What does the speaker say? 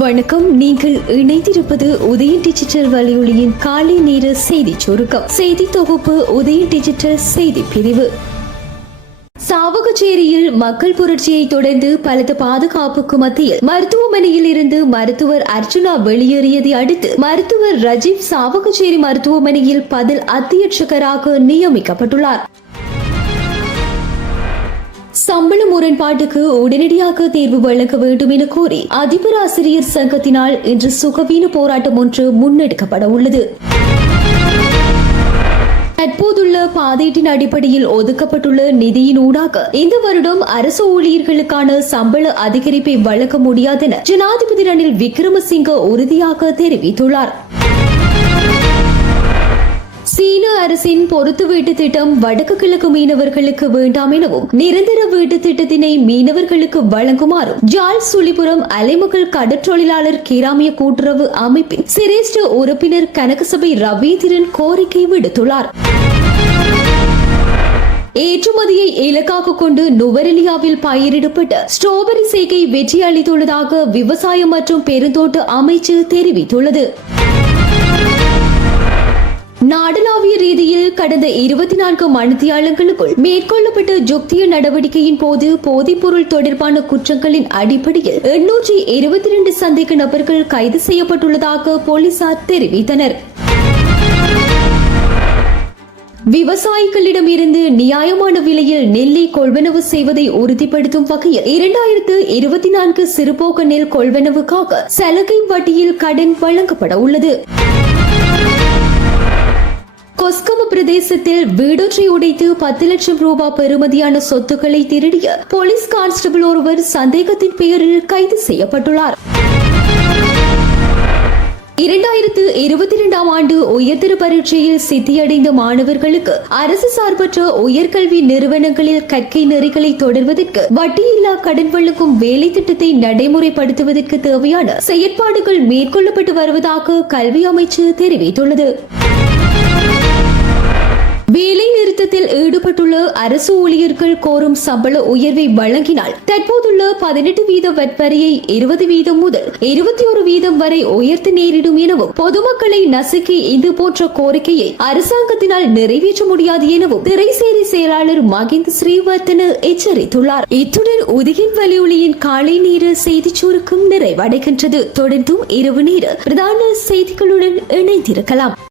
வணக்கம். நீங்கள் இணைந்திருப்பது உதயன் டிஜிட்டல் வலையொலியின் காலை நேர செய்தி சுருக்கம். செய்தி தொகுப்பு உதயன் டிஜிட்டல் செய்தி பிரிவு. சாவகச்சேரியில் மக்கள் புரட்சியை தொடர்ந்து பலத்த பாதுகாப்புக்கு மத்தியில் மருத்துவமனையில் இருந்து மருத்துவர் அர்ச்சுனா வெளியேறியதை அடுத்து மருத்துவர் ரஜீவ் சாவகச்சேரி மருத்துவமனையில் பதில் அத்தியட்சகராக நியமிக்கப்பட்டுள்ளார். சம்பள முரண்பாட்டுக்கு உடனடியாக தீர்வு வழங்க வேண்டும் என கோரி அதிபர் ஆசிரியர் சங்கத்தினால் இன்று சுகவீன போராட்டம் ஒன்று முன்னெடுக்கப்பட உள்ளது. தற்போதுள்ள பாதீட்டின் அடிப்படையில் ஒதுக்கப்பட்டுள்ள நிதியின் ஊடாக இந்த வருடம் அரசு ஊழியர்களுக்கான சம்பள அதிகரிப்பை வழங்க முடியாதென ஜனாதிபதி ரணில் விக்ரமசிங்க உறுதியாக தெரிவித்துள்ளார். சீன அரசின் பொருத்து வீட்டு திட்டம் வடக்கு கிழக்கு மீனவர்களுக்கு வேண்டாம் எனவும் நிரந்தர வீட்டு திட்டத்தினை மீனவர்களுக்கு வழங்குமாறும் ஜாழ் சுழிபுரம் அலைமகள் கடற்றொழிலாளர் கிராமிய கூட்டுறவு அமைப்பின் சிரேஷ்ட உறுப்பினர் கனகசபை ரவீந்திரன் கோரிக்கை விடுத்துள்ளார். ஏற்றுமதியை இலக்காக கொண்டு நுவரெலியாவில் பயிரிடப்பட்ட ஸ்ட்ராபெரி செய்கை வெற்றி அளித்துள்ளதாக விவசாயம் மற்றும் பெருந்தோட்ட அமைச்சு தெரிவித்துள்ளது. நாடளாவிய ரீதியில் கடந்த 24 மணித்தியாலங்களுக்குள் மேற்கொள்ளப்பட்ட ஜுக்திய நடவடிக்கையின் போது போதைப்பொருள் தொடர்பான குற்றங்களின் அடிப்படையில் 822 சந்தேக நபர்கள் கைது செய்யப்பட்டுள்ளதாக போலீசார் தெரிவித்தனர். விவசாயிகளிடம் இருந்து நியாயமான விலையில் நெல்லை கொள்வனவு செய்வதை உறுதிப்படுத்தும் வகையில் 2024 சிறுபோக நெல் கொள்வனவுக்காக சலுகை வட்டியில் கடன் வழங்கப்பட உள்ளது. கொஸ்கம பிரதேசத்தில் வீடொன்றை உடைத்து 10 லட்சம் ரூபாய் பெறுமதியான சொத்துக்களை திருடிய போலீஸ் கான்ஸ்டபிள் ஒருவர் சந்தேகத்தின் பெயரில் கைது செய்யப்பட்டுள்ளார். 2022 ஆண்டு உயர்தர பரீட்சையில் சித்தியடைந்த மாணவர்களுக்கு அரசு சார்பற்ற உயர்கல்வி நிறுவனங்களில் கற்கை நெறிகளை தொடர்வதற்கு வட்டியில்லா கடன் வழங்கும் வேலை திட்டத்தை நடைமுறைப்படுத்துவதற்கு தேவையான செயற்பாடுகள் மேற்கொள்ளப்பட்டு வருவதாக கல்வி அமைச்சு தெரிவித்துள்ளது. வேலை நிறுத்தத்தில் ஈடுபட்டுள்ள அரசு ஊழியர்கள் கோரும் சம்பள உயர்வை வழங்கினால் தற்போதுள்ள 18% வட் வரியை 20% முதல் 21% வரை உயர்த்த நேரிடும் எனவும் பொதுமக்களை நசுக்கி இது போன்ற கோரிக்கையை அரசாங்கத்தினால் நிறைவேற்ற முடியாது எனவும் திரைசேரி செயலாளர் மகிந்த ஸ்ரீவர்தன எச்சரித்துள்ளார். இத்துடன் உதயன் வலையொலியின் காலை நேர செய்தி சுருக்கம் நிறைவடைகின்றது. தொடர்ந்தும் இரவு நேர பிரதான செய்திகளுடன் இணைந்திருக்கலாம்.